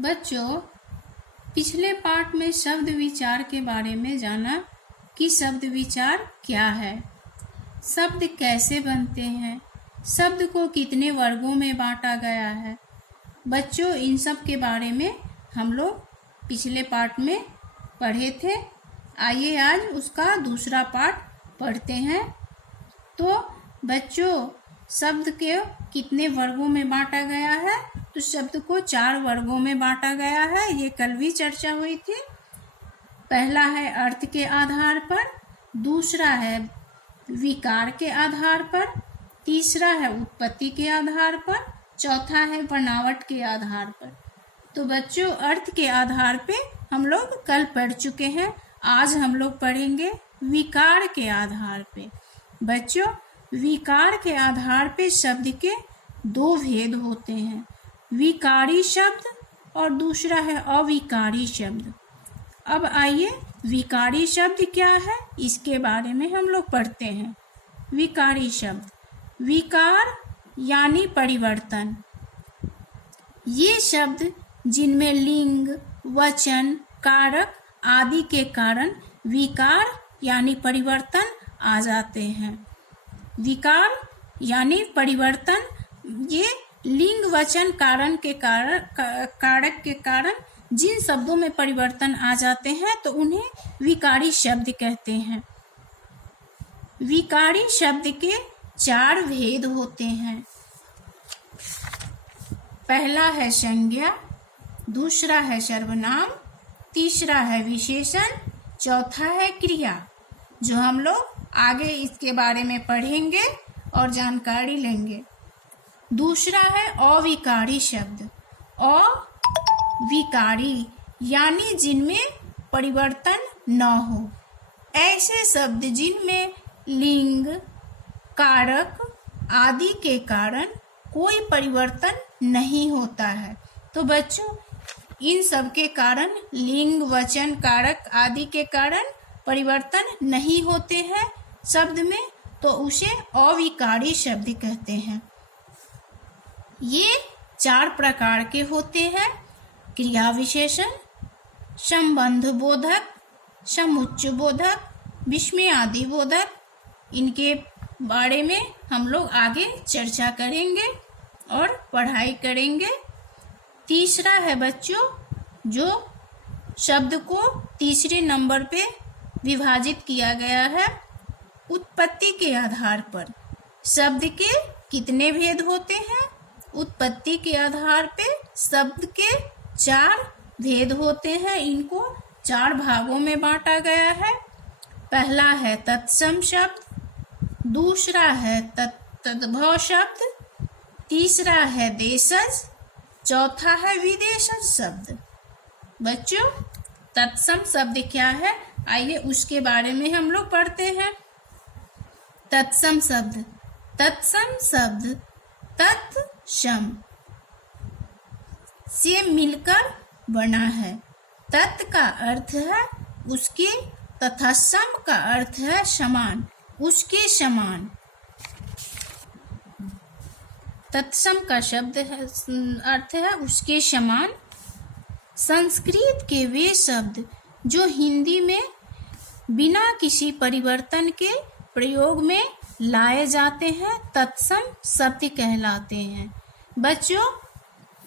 बच्चों, पिछले पाठ में शब्द विचार के बारे में जाना कि शब्द विचार क्या है, शब्द कैसे बनते हैं, शब्द को कितने वर्गों में बांटा गया है। बच्चों, इन सब के बारे में हम लोग पिछले पाठ में पढ़े थे। आइए आज उसका दूसरा पाठ पढ़ते हैं। तो बच्चों, शब्द के कितने वर्गों में बांटा गया है? तो शब्द को 4 वर्गों में बांटा गया है। ये कल भी चर्चा हुई थी। पहला है अर्थ के आधार पर, दूसरा है विकार के आधार पर, तीसरा है उत्पत्ति के आधार पर, चौथा है बनावट के आधार पर। तो बच्चों, अर्थ के आधार पे हम लोग कल पढ़ चुके हैं। आज हम लोग पढ़ेंगे विकार के आधार पे। बच्चों, विकार के आधार पे शब्द के 2 भेद होते हैं, विकारी शब्द और दूसरा है अविकारी शब्द। अब आइए विकारी शब्द क्या है इसके बारे में हम लोग पढ़ते हैं। विकारी शब्द, विकार यानी परिवर्तन। ये शब्द जिनमें लिंग, वचन, कारक आदि के कारण विकार यानी परिवर्तन आ जाते हैं। विकार यानी परिवर्तन, ये लिंग, वचन, कारक के कारण जिन शब्दों में परिवर्तन आ जाते हैं तो उन्हें विकारी शब्द कहते हैं। विकारी शब्द के 4 भेद होते हैं। पहला है संज्ञा, दूसरा है सर्वनाम, तीसरा है विशेषण, चौथा है क्रिया, जो हम लोग आगे इसके बारे में पढ़ेंगे और जानकारी लेंगे। दूसरा है अविकारी शब्द। अविकारी यानी जिनमें परिवर्तन न हो, ऐसे शब्द जिनमें लिंग, कारक आदि के कारण कोई परिवर्तन नहीं होता है। तो बच्चों, इन सब के कारण लिंग, वचन, कारक आदि के कारण परिवर्तन नहीं होते हैं शब्द में, तो उसे अविकारी शब्द कहते हैं। ये 4 प्रकार के होते हैं। क्रिया विशेषण, संबंध बोधक, समुच्चय बोधक, विस्मयादि बोधक। इनके बारे में हम लोग आगे चर्चा करेंगे और पढ़ाई करेंगे। तीसरा है बच्चों, जो शब्द को तीसरे नंबर पे विभाजित किया गया है, उत्पत्ति के आधार पर। शब्द के कितने भेद होते हैं? उत्पत्ति के आधार पे शब्द के 4 भेद होते हैं। इनको 4 भागों में बांटा गया है। पहला है तत्सम शब्द, दूसरा है तद्भव शब्द, तीसरा है देशज, चौथा है विदेशज शब्द। बच्चों, तत्सम शब्द क्या है? आइए उसके बारे में हम लोग पढ़ते हैं। तत्सम शब्द, तत्सम शब्द तत्सम से मिलकर बना है। तत् का अर्थ है उसके तथा सम का अर्थ है समान, उसके समान। तत्सम का शब्द है अर्थ है उसके समान। संस्कृत के वे शब्द जो हिंदी में बिना किसी परिवर्तन के प्रयोग में लाए जाते हैं तत्सम शब्द कहलाते हैं। बच्चों,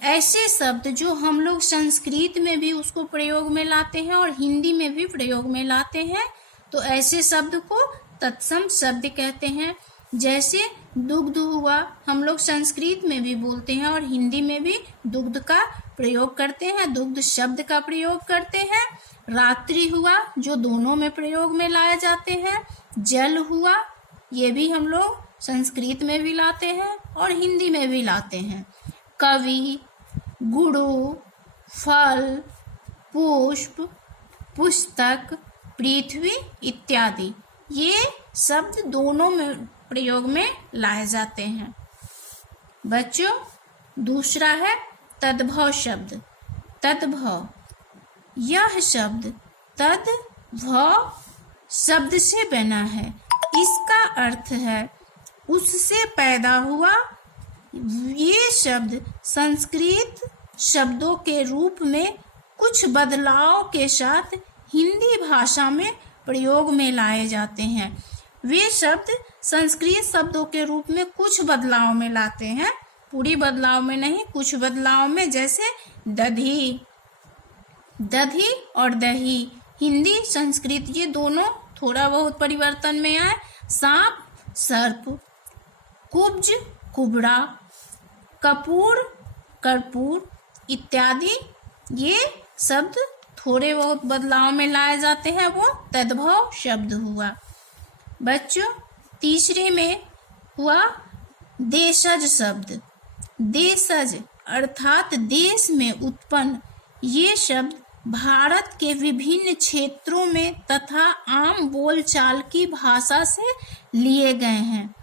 ऐसे शब्द जो हम लोग संस्कृत में भी उसको प्रयोग में लाते हैं और हिंदी में भी प्रयोग में लाते हैं, तो ऐसे शब्द को तत्सम शब्द कहते हैं। जैसे दुग्ध हुआ, हम लोग संस्कृत में भी बोलते हैं और हिंदी में भी दुग्ध का प्रयोग करते हैं, दुग्ध शब्द का प्रयोग करते हैं। रात्रि हुआ, जो दोनों में प्रयोग में लाए जाते हैं। जल हुआ, ये भी हम लोग संस्कृत में भी लाते हैं और हिंदी में भी लाते हैं। कवि, गुरु, फल, पुष्प, पुस्तक, पृथ्वी इत्यादि, ये शब्द दोनों में प्रयोग में लाए जाते हैं। बच्चों, दूसरा है तद्भव शब्द। तद्भव, यह शब्द तद्भव शब्द से बना है। इसका अर्थ है उससे पैदा हुआ। ये शब्द संस्कृत शब्दों के रूप में कुछ बदलाव के साथ हिंदी भाषा में प्रयोग में लाए जाते हैं। वे शब्द संस्कृत शब्दों के रूप में कुछ बदलाव में लाते हैं, पूरी बदलाव में नहीं, कुछ बदलाव में। जैसे दधी, दधी और दही, हिंदी संस्कृत ये दोनों थोड़ा बहुत परिवर्तन में आए। सांप, सर्प, कुब्ज, कुबड़ा, कपूर, कर्पूर इत्यादि ये शब्द थोड़े बहुत बदलाव में लाए जाते हैं, वो तद्भव शब्द हुआ। बच्चों, तीसरे में हुआ देशज शब्द। देशज अर्थात देश में उत्पन्न, ये शब्द भारत के विभिन्न क्षेत्रों में तथा आम बोलचाल की भाषा से लिए गए हैं।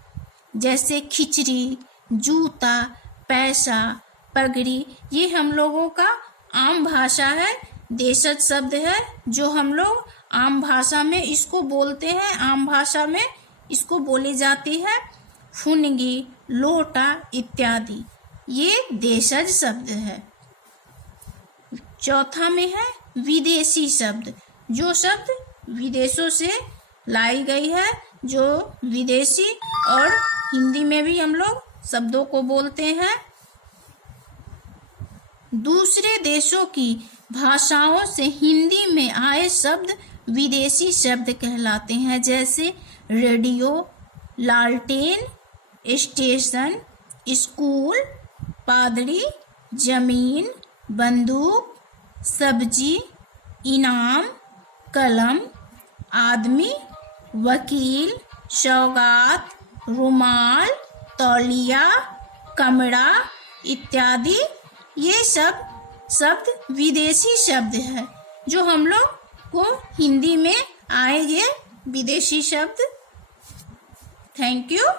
जैसे खिचड़ी, जूता, पैसा, पगड़ी, ये हम लोगों का आम भाषा है, देशज शब्द है जो हम लोग आम भाषा में इसको बोलते हैं, आम भाषा में इसको बोली जाती है। फुनगी, लोटा इत्यादि ये देशज शब्द है। चौथा में है विदेशी शब्द, जो शब्द विदेशों से लाई गई है, जो विदेशी और हिंदी में भी हम लोग शब्दों को बोलते हैं। दूसरे देशों की भाषाओं से हिंदी में आए शब्द विदेशी शब्द कहलाते हैं। जैसे रेडियो, लालटेन, स्टेशन, स्कूल, पादरी, जमीन, बंदूक, सब्जी, इनाम, कलम, आदमी, वकील, सौगात, रुमाल, तौलिया, कमरा इत्यादि ये सब शब्द विदेशी शब्द है, जो हम लोग को हिंदी में आए ये विदेशी शब्द। Thank you.